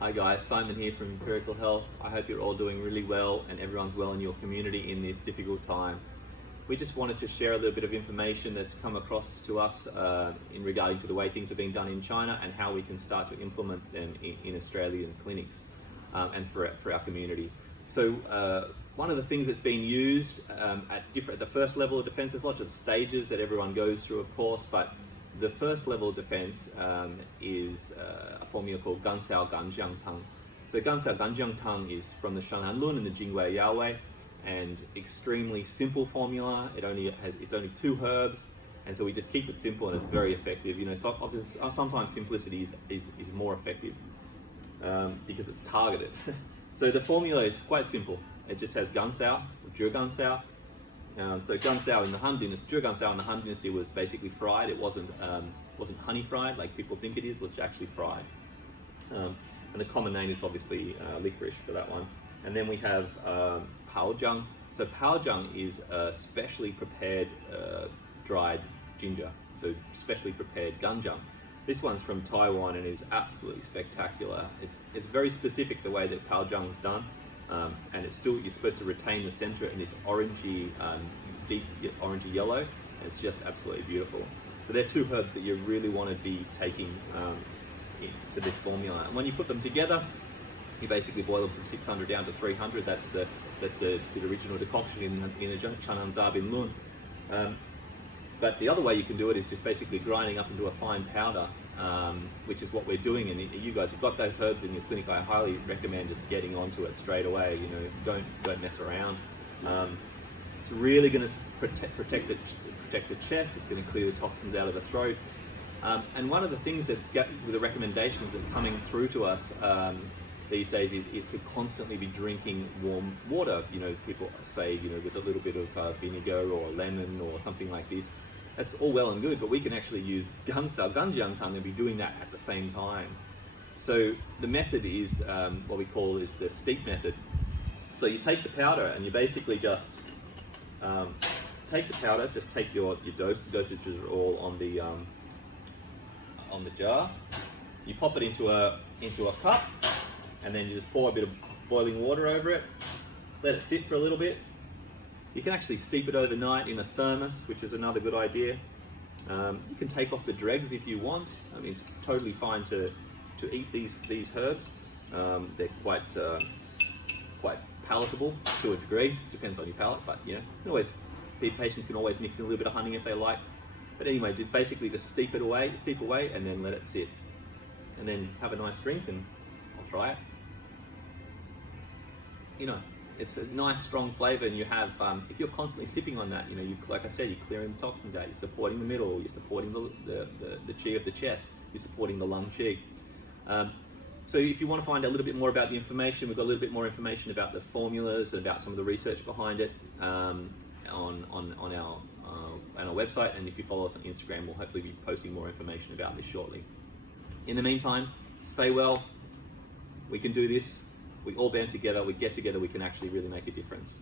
Hi guys, Simon here from Empirical Health. I hope you're all doing really well and everyone's well in your community in this difficult time. We just wanted to share a little bit of information that's come across to us in regarding to the way things are being done in China and how we can start to implement them in Australian clinics and for our community. So one of the things that's being used at the first level of defense, there's lots of stages that everyone goes through, of course, but the first level of defense is a formula called Gan Cao Gan Jiang. So Gan Cao Gan Jiang is from the Shanhan Lun and the Jingwei Yaowei, and extremely simple formula. It's only 2 herbs, and so we just keep it simple and it's very effective. You know, sometimes simplicity is more effective because it's targeted. So the formula is quite simple. It just has Gan Cao, Zhi Gan Cao. So Gan Cao in the Han Dynasty, Zhi Gan Cao in the Han Dynasty was basically fried. It wasn't honey fried like people think it is. It was actually fried. And the common name is obviously liquorice for that one. And then we have Pao Jiang. So Pao Jiang is specially prepared dried ginger. So specially prepared Gan Jiang. This one's from Taiwan and is absolutely spectacular. It's very specific the way that Pao Jiang's done. And it's still, you're supposed to retain the center in this orangey, deep orangey yellow. It's just absolutely beautiful. So they're 2 herbs that you really want to be taking into this formula. And when you put them together, you basically boil them from 600 down to 300. That's the original decoction in the Shanhan Zabin Lun. But the other way you can do it is just basically grinding up into a fine powder, which is what we're doing. And you guys have got those herbs in your clinic. I highly recommend just getting onto it straight away. You know, don't mess around. It's really going to protect the chest. It's going to clear the toxins out of the throat. And one of the things with the recommendations that are coming through to us these days is to constantly be drinking warm water. You know, people say, you know, with a little bit of vinegar or lemon or something like this. That's all well and good, but we can actually use Gan Cao Gan Jiang Tang and be doing that at the same time. So the method is what we call is the steep method. So you take the powder and you basically just take the powder, just take your dose. The dosages are all on the jar. You pop it into a cup, and then you just pour a bit of boiling water over it. Let it sit for a little bit. You can actually steep it overnight in a thermos, which is another good idea. You can take off the dregs if you want. I mean, it's totally fine to eat these herbs. They're quite palatable to a degree. Depends on your palate, but you know, patients can always mix in a little bit of honey if they like. But anyway, basically just steep away, and then let it sit, and then have a nice drink. And I'll try it. You know, it's a nice strong flavor, and you have, if you're constantly sipping on that, you know, like I said, you're clearing the toxins out, you're supporting the middle, you're supporting the qi of the chest, you're supporting the lung qi. So if you want to find out a little bit more about the information, we've got a little bit more information about the formulas and about some of the research behind it on our website, and if you follow us on Instagram, we'll hopefully be posting more information about this shortly. In the meantime, stay well. We can do this. We all band together, we get together, we can actually really make a difference.